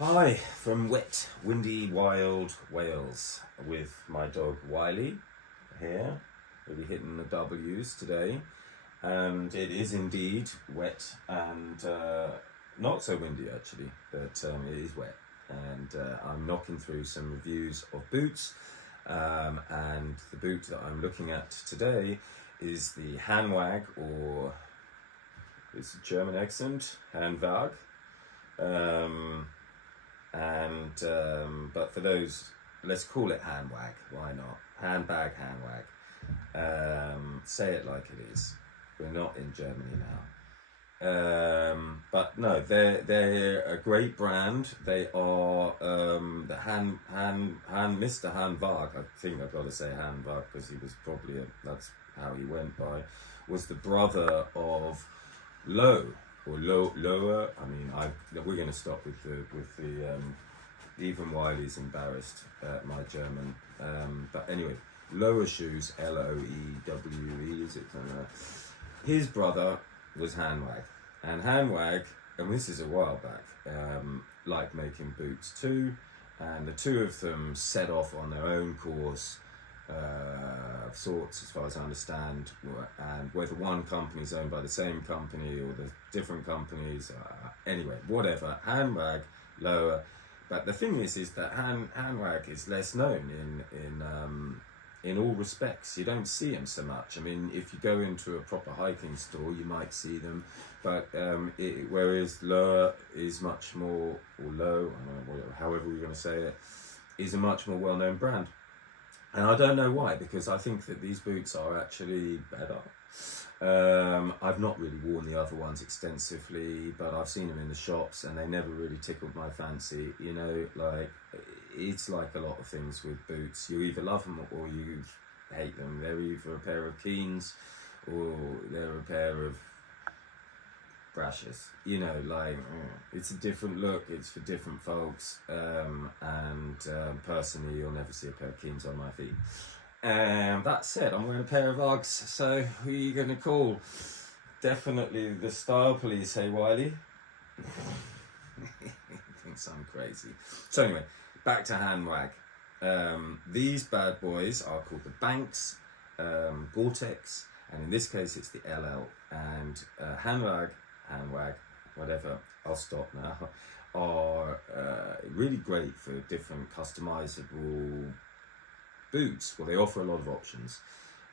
Hi, from wet, windy, wild Wales with my dog Wiley here. We'll be hitting the W's today, and it is indeed wet and not so windy actually, but it is wet. And I'm knocking through some reviews of boots, and the boot that I'm looking at today is the Hanwag, or it's a German accent, Hanwag. But for those, let's call it handwag. Why not? Handbag, handwag. Say it like it is. We're not in Germany now. But no, they're a great brand. They are the Mr. Hanwag. I think I've got to say Hanwag because he was probably that's how he went by. Was the brother of Lowe. Or lower. I mean, we're going to stop with the even Wiley's embarrassed at my German. But anyway, Lower Shoes, Loewe, is it something like that? His brother was Hanwag, and this is a while back. Liked making boots too, and the two of them set off on their own course. Of sorts, as far as I understand, and whether one company is owned by the same company or the different companies, anyway, whatever. Hanwag, Lower, but the thing is that Hanwag is less known in all respects. You don't see them so much. I mean, if you go into a proper hiking store, you might see them, but whereas Lower is much more, or Low, I don't know, however we're going to say it, is a much more well-known brand. And I don't know why, because I think that these boots are actually better. I've not really worn the other ones extensively, but I've seen them in the shops and they never really tickled my fancy. You know, like, it's like a lot of things with boots. You either love them or you hate them. They're either a pair of Keens or they're a pair of brushes, you know, like it's a different look, it's for different folks, and personally you'll never see a pair of Keens on my feet. That said, I'm wearing a pair of Uggs, so who are you going to call? Definitely the style police, hey Wiley? Thinks I'm crazy. So anyway, back to Hanwag. These bad boys are called the Banks GTX, and in this case it's the LL, and Hanwag, whatever, I'll stop now, are really great for different customizable boots. Well, they offer a lot of options.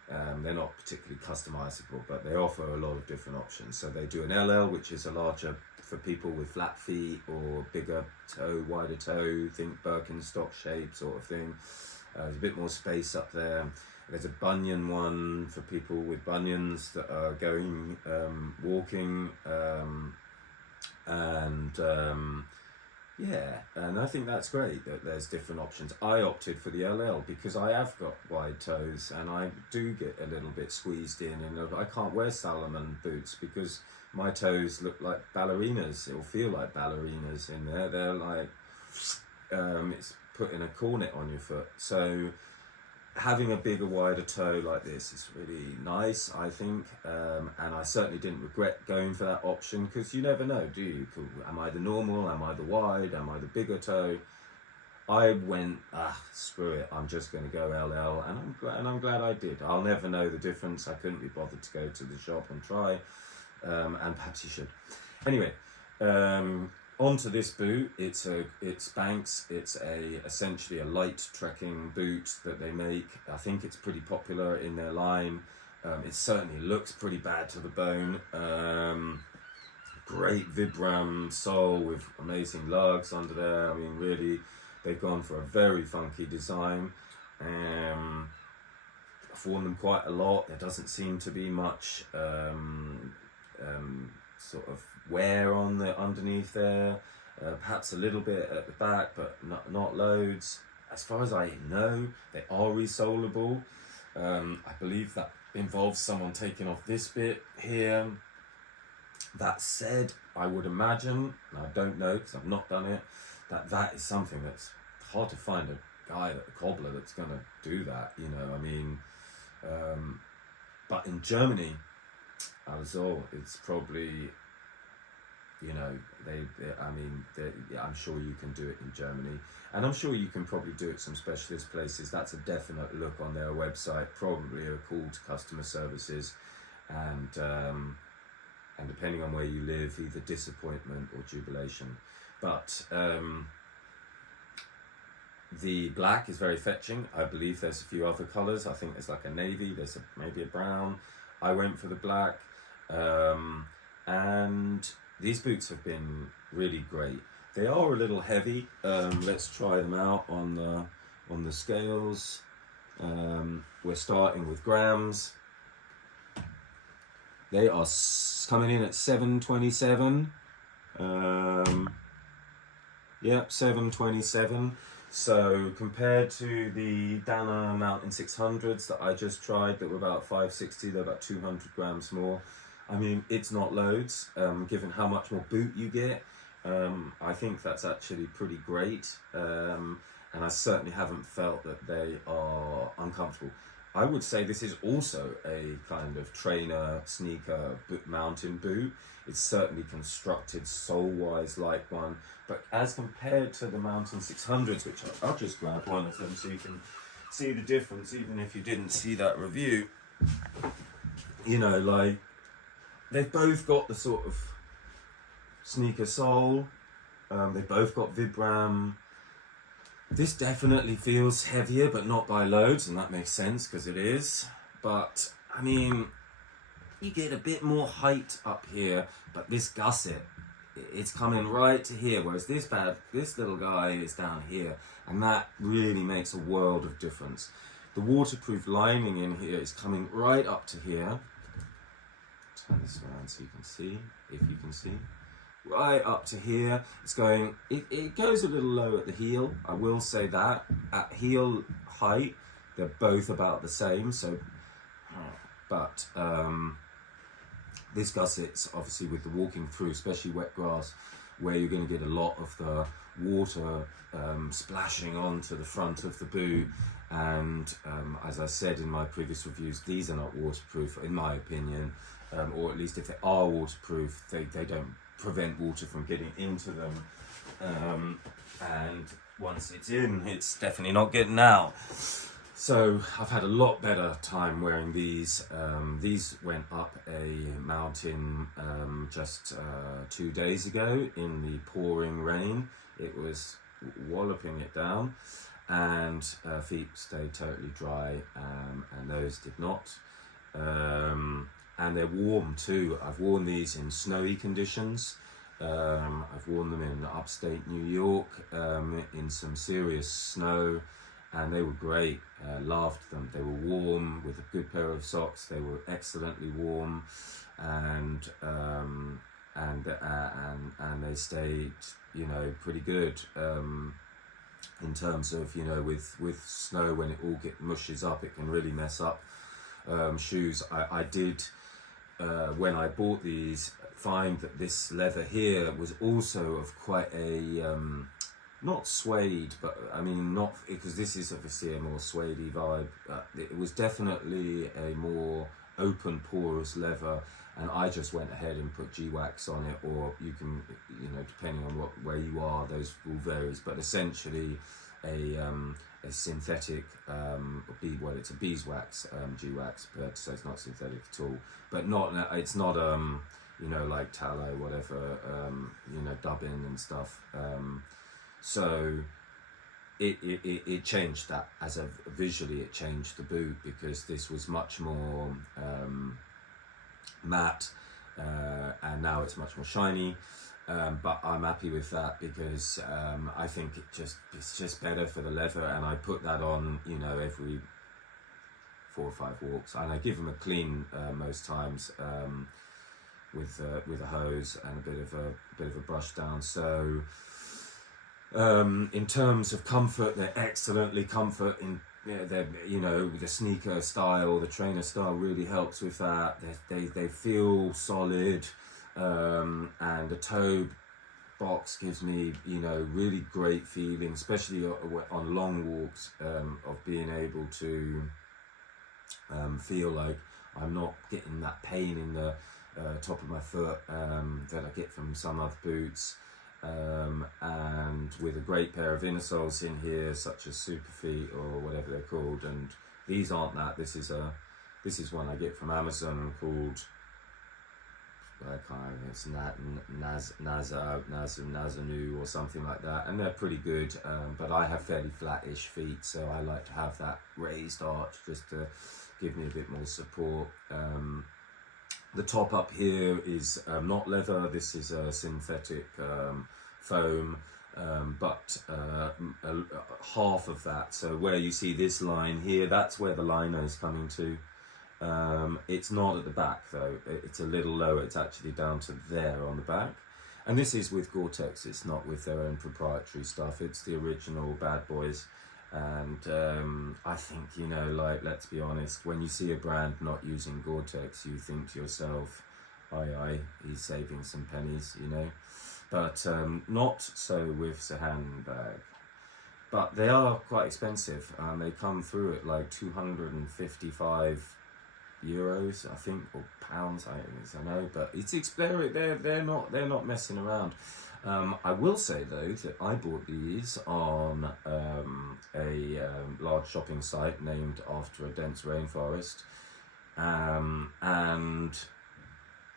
They're not particularly customizable, but they offer a lot of different options. So they do an LL, which is a larger for people with flat feet or bigger toe, wider toe, think Birkenstock shape sort of thing. There's a bit more space up there. There's a bunion one for people with bunions that are going walking, yeah, and I think that's great that there's different options. I opted for the LL because I have got wide toes and I do get a little bit squeezed in, and I can't wear Salomon boots because my toes look like ballerinas. It'll feel like ballerinas in there. They're like, it's putting a cornet on your foot. So having a bigger, wider toe like this is really nice, I think, and I certainly didn't regret going for that option, because you never know, do you? Am I the normal? Am I the wide? Am I the bigger toe? I went, screw it, I'm just going to go LL, and I'm glad I did. I'll never know the difference. I couldn't be bothered to go to the shop and try, and perhaps you should. Anyway, onto this boot. It's Banks. It's essentially a light trekking boot that they make. I think it's pretty popular in their line. It certainly looks pretty bad to the bone. Great Vibram sole with amazing lugs under there. I mean, really, they've gone for a very funky design. I've worn them quite a lot. There doesn't seem to be much sort of wear on the underneath there, perhaps a little bit at the back, but not loads. As far as I know, they are resolable. I believe that involves someone taking off this bit here. That said, I would imagine, and I don't know because I've not done it, that is something that's hard to find a guy, a cobbler, that's going to do that, you know. I mean, but in Germany, also, it's probably, you know, I mean, yeah, I'm sure you can do it in Germany, and I'm sure you can probably do it some specialist places. That's a definite look on their website, probably a call to customer services, and depending on where you live, either disappointment or jubilation. But the black is very fetching. I believe there's a few other colours. I think there's like a navy, there's maybe a brown. I went for the black, and these boots have been really great. They are a little heavy. Let's try them out on the scales. We're starting with grams. They are coming in at 727. Yep, 727. So compared to the Dana Mountain 600s that I just tried, that were about 560, they're about 200 grams more. I mean, it's not loads, given how much more boot you get. I think that's actually pretty great, and I certainly haven't felt that they are uncomfortable. I would say this is also a kind of trainer, sneaker, mountain boot. It's certainly constructed sole-wise like one, but as compared to the Mountain 600s, which I'll just grab one of them so you can see the difference, even if you didn't see that review. You know, like, they've both got the sort of sneaker sole, they've both got Vibram. This definitely feels heavier, but not by loads, and that makes sense because it is. But I mean, you get a bit more height up here, but this gusset, it's coming right to here, whereas this little guy is down here, and that really makes a world of difference. The waterproof lining in here is coming right up to here. Turn this around so you can see, if you can see. Right up to here. It's going, it goes a little low at the heel, I will say that. At heel height, they're both about the same, so, but this gusset's obviously with the walking through, especially wet grass, where you're going to get a lot of the water splashing onto the front of the boot. And as I said in my previous reviews, these are not waterproof, in my opinion, or at least if they are waterproof, they don't prevent water from getting into them, and once it's in, it's definitely not getting out. So I've had a lot better time wearing these. These went up a mountain just 2 days ago in the pouring rain. It was walloping it down, and feet stayed totally dry, and those did not. And they're warm too. I've worn these in snowy conditions. I've worn them in upstate New York in some serious snow, and they were great. Loved them. They were warm with a good pair of socks. They were excellently warm, and they stayed, you know, pretty good. In terms of, you know, with snow, when it all mushes up, it can really mess up shoes. I did, when I bought these, find that this leather here was also of quite a, not suede, but I mean, not, because this is obviously a more suede-y vibe. It was definitely a more open, porous leather, and I just went ahead and put G-Wax on it, or you can, you know, depending on where you are, those will vary, but essentially a synthetic, it's a beeswax, G-Wax, but so it's not synthetic at all, but it's not, you know, like tallow, whatever, you know, dubbing and stuff. So it changed that visually, it changed the boot, because this was much more matte, and now it's much more shiny. But I'm happy with that, because I think it's just better for the leather, and I put that on, you know, every 4 or 5 walks, and I give them a clean most times, with a hose and a bit of a brush down. So in terms of comfort, they're excellently comfort. They're, you know, the sneaker style, the trainer style really helps with that. They feel solid, and the toe box gives me, you know, really great feeling, especially on long walks, of being able to feel like I'm not getting that pain in the top of my foot that I get from some other boots, and with a great pair of innersoles in here, such as Superfeet or whatever they're called. And these aren't that. This is one I get from Amazon called, I can't remember, it's Nazanu or something like that, and they're pretty good, but I have fairly flat-ish feet, so I like to have that raised arch just to give me a bit more support. The top up here is not leather, this is a synthetic foam, but half of that, so where you see this line here, that's where the liner is coming to. It's not at the back though, it's a little lower, it's actually down to there on the back. And this is with Gore-Tex, it's not with their own proprietary stuff, it's the original Bad Boys. And I think, you know, like, let's be honest, when you see a brand not using Gore-Tex, you think to yourself, aye, he's saving some pennies, you know. But not so with the handbag. But they are quite expensive, and they come through at like 255 euros, I think, or pounds, I don't know, but they're not messing around. I will say though that I bought these on a large shopping site named after a dense rainforest, and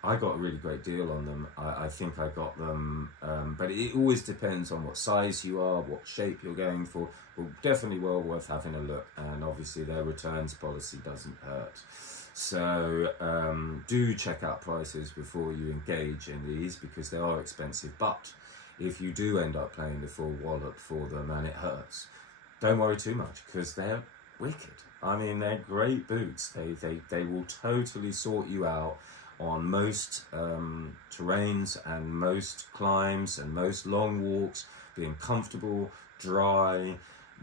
I got a really great deal on them. I think I got them, but it always depends on what size you are, what shape you're going for. Well, definitely well worth having a look, and obviously their returns policy doesn't hurt. So do check out prices before you engage in these, because they are expensive. But if you do end up paying the full wallop for them and it hurts, don't worry too much, because they're wicked. I mean, they're great boots. They will totally sort you out on most terrains and most climbs and most long walks, being comfortable, dry,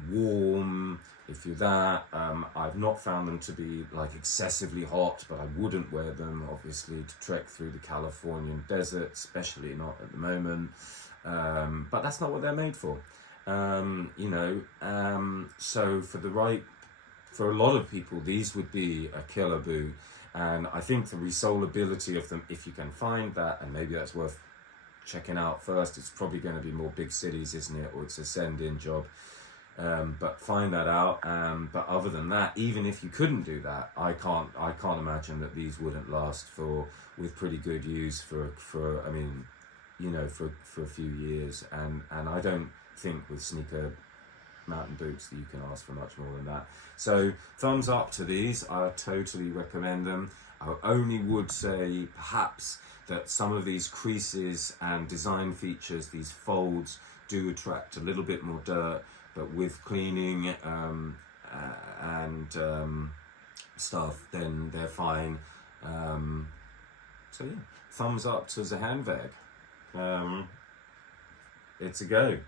warm. If you're that, I've not found them to be like excessively hot, but I wouldn't wear them obviously to trek through the Californian desert, especially not at the moment. But that's not what they're made for, you know. So for a lot of people, these would be a killer boot. And I think the resolability of them, if you can find that, and maybe that's worth checking out first, it's probably going to be more big cities, isn't it? Or it's a send-in job. But find that out. But other than that, even if you couldn't do that, I can't imagine that these wouldn't last with pretty good use for I mean, you know, for a few years. And I don't think with sneaker mountain boots that you can ask for much more than that. So thumbs up to these. I totally recommend them. I only would say perhaps that some of these creases and design features, these folds, do attract a little bit more dirt, but with cleaning and stuff, then they're fine. So yeah, thumbs up to the handbag. It's a go.